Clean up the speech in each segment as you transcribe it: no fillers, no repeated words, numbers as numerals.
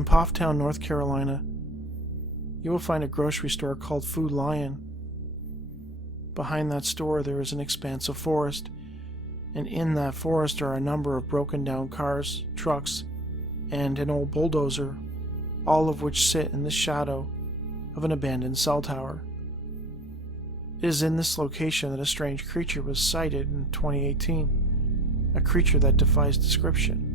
In Pfafftown, North Carolina, you will find a grocery store called Food Lion. Behind that store there is an expansive forest, and in that forest are a number of broken down cars, trucks, and an old bulldozer, all of which sit in the shadow of an abandoned cell tower. It is in this location that a strange creature was sighted in 2018, a creature that defies description.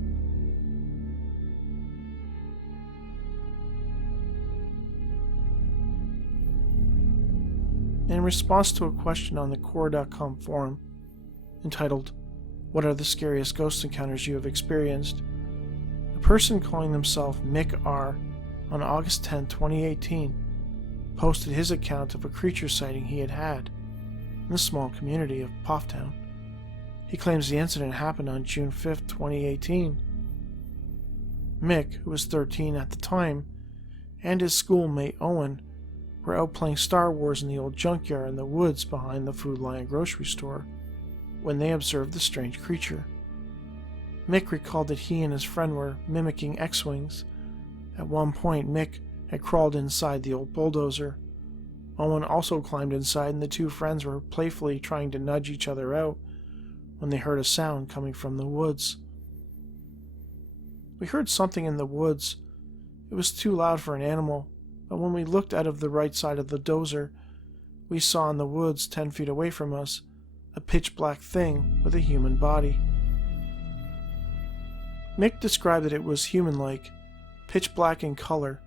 In response to a question on the Quora.com forum entitled, "What are the scariest ghost encounters you have experienced?" a person calling himself Mick R. on August 10, 2018, posted his account of a creature sighting he had in the small community of Pfafftown. He claims the incident happened on June 5, 2018. Mick, who was 13 at the time, and his schoolmate Owen were out playing Star Wars in the old junkyard in the woods behind the Food Lion grocery store when they observed the strange creature. Mick recalled that he and his friend were mimicking X-Wings. At one point, Mick had crawled inside the old bulldozer. Owen also climbed inside, and the two friends were playfully trying to nudge each other out when they heard a sound coming from the woods. "We heard something in the woods. It was too loud for an animal, but when we looked out of the right side of the dozer, we saw in the woods 10 feet away from us a pitch-black thing with a human body." Mick described that it was human-like, pitch-black in color,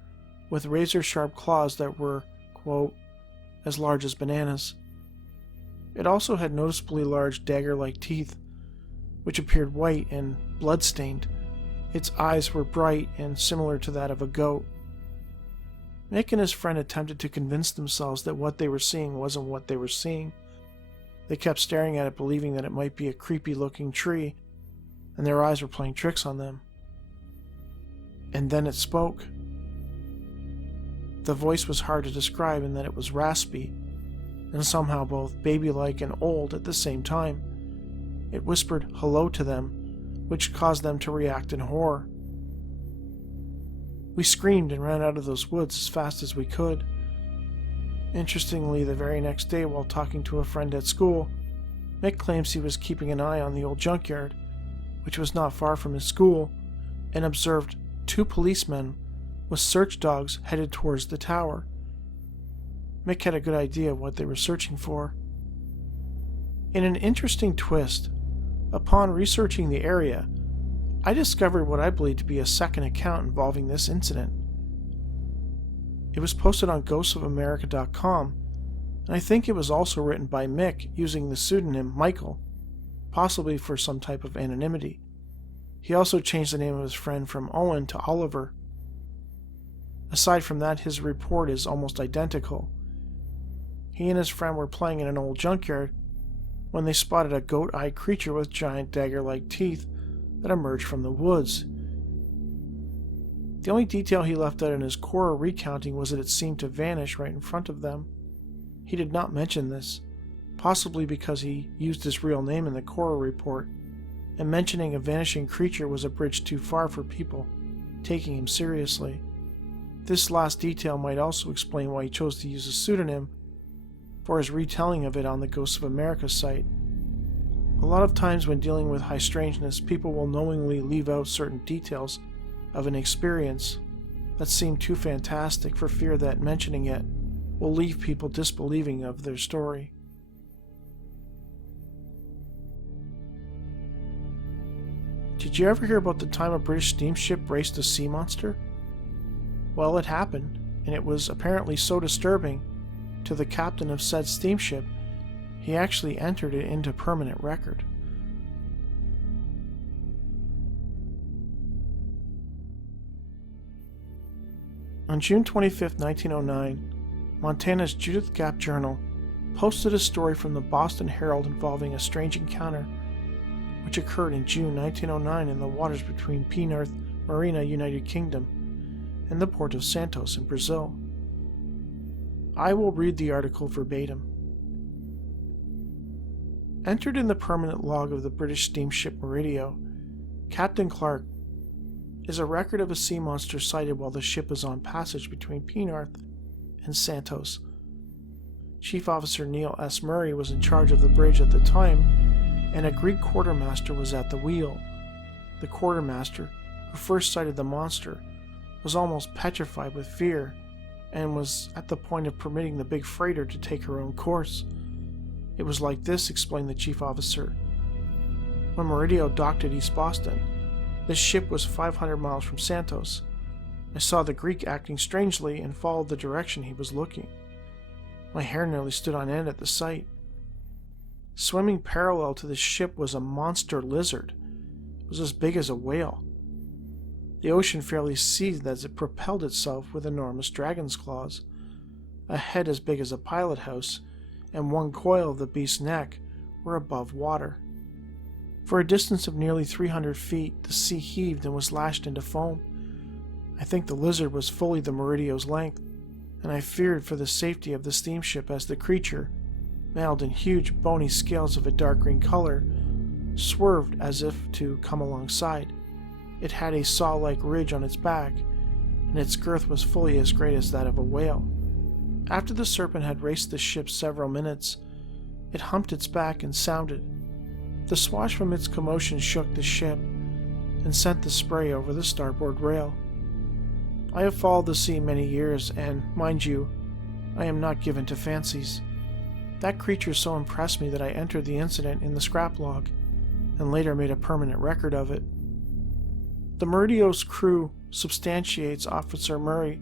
with razor-sharp claws that were, quote, "as large as bananas." It also had noticeably large dagger-like teeth, which appeared white and blood-stained. Its eyes were bright and similar to that of a goat. Mick and his friend attempted to convince themselves that what they were seeing wasn't what they were seeing. They kept staring at it, believing that it might be a creepy-looking tree, and their eyes were playing tricks on them. And then it spoke. The voice was hard to describe in that it was raspy, and somehow both baby-like and old at the same time. It whispered hello to them, which caused them to react in horror. We screamed and ran out of those woods as fast as we could. Interestingly, the very next day, while talking to a friend at school, Mick claims he was keeping an eye on the old junkyard, which was not far from his school, and observed 2 policemen with search dogs headed towards the tower. Mick had a good idea of what they were searching for. In an interesting twist, upon researching the area, I discovered what I believe to be a second account involving this incident. It was posted on ghostsofamerica.com, and I think it was also written by Mick using the pseudonym Michael, possibly for some type of anonymity. He also changed the name of his friend from Owen to Oliver. Aside from that, his report is almost identical. He and his friend were playing in an old junkyard when they spotted a goat-eyed creature with giant dagger-like teeth that emerged from the woods. The only detail he left out in his Quora recounting was that it seemed to vanish right in front of them. He did not mention this, possibly because he used his real name in the Quora report, and mentioning a vanishing creature was a bridge too far for people taking him seriously. This last detail might also explain why he chose to use a pseudonym for his retelling of it on the Ghosts of America site. A lot of times when dealing with high strangeness, people will knowingly leave out certain details of an experience that seem too fantastic for fear that mentioning it will leave people disbelieving of their story. Did you ever hear about the time a British steamship raced a sea monster? Well, it happened, and it was apparently so disturbing to the captain of said steamship, he actually entered it into permanent record. On June 25, 1909, Montana's Judith Gap Journal posted a story from the Boston Herald involving a strange encounter which occurred in June 1909 in the waters between Penarth Marina, United Kingdom, and the port of Santos in Brazil. I will read the article verbatim. Entered in the permanent log of the British steamship Meridio, Captain Clark is a record of a sea monster sighted while the ship was on passage between Penarth and Santos. Chief Officer Neil S. Murray was in charge of the bridge at the time, and a Greek quartermaster was at the wheel. The quartermaster, who first sighted the monster, was almost petrified with fear and was at the point of permitting the big freighter to take her own course. It was like this, explained the chief officer. When Meridio docked at East Boston, this ship was 500 miles from Santos. I saw the Greek acting strangely and followed the direction he was looking. My hair nearly stood on end at the sight. Swimming parallel to the ship was a monster lizard. It was as big as a whale. The ocean fairly seethed as it propelled itself with enormous dragon's claws. A head as big as a pilot house and one coil of the beast's neck were above water. For a distance of nearly 300 feet, the sea heaved and was lashed into foam. I think the lizard was fully the Meridio's length, and I feared for the safety of the steamship as the creature, mailed in huge bony scales of a dark green color, swerved as if to come alongside. It had a saw-like ridge on its back, and its girth was fully as great as that of a whale. After the serpent had raced the ship several minutes, it humped its back and sounded. The swash from its commotion shook the ship and sent the spray over the starboard rail. I have followed the sea many years, and, mind you, I am not given to fancies. That creature so impressed me that I entered the incident in the scrap log, and later made a permanent record of it. The Meridio's crew substantiates Officer Murray,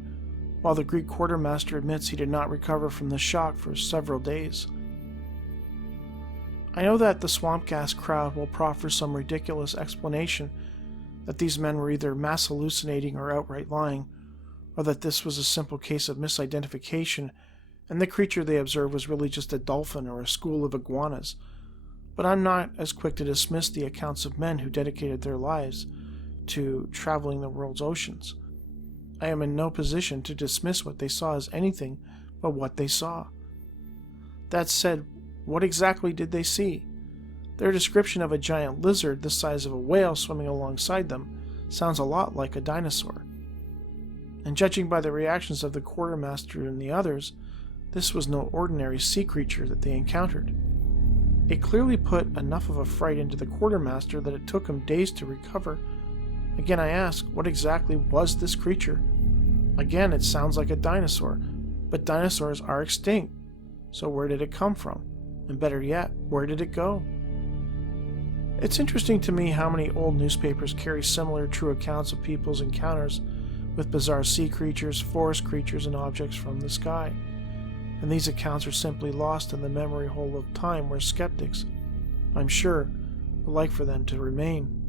while the Greek quartermaster admits he did not recover from the shock for several days. I know that the swamp gas crowd will proffer some ridiculous explanation that these men were either mass hallucinating or outright lying, or that this was a simple case of misidentification and the creature they observed was really just a dolphin or a school of iguanas. But I'm not as quick to dismiss the accounts of men who dedicated their lives to traveling the world's oceans. I am in no position to dismiss what they saw as anything but what they saw. That said, what exactly did they see? Their description of a giant lizard the size of a whale swimming alongside them sounds a lot like a dinosaur. And judging by the reactions of the quartermaster and the others, this was no ordinary sea creature that they encountered. It clearly put enough of a fright into the quartermaster that it took him days to recover. Again, I ask, what exactly was this creature? Again, it sounds like a dinosaur, but dinosaurs are extinct. So where did it come from? And better yet, where did it go? It's interesting to me how many old newspapers carry similar true accounts of people's encounters with bizarre sea creatures, forest creatures, and objects from the sky. And these accounts are simply lost in the memory hole of time where skeptics, I'm sure, would like for them to remain.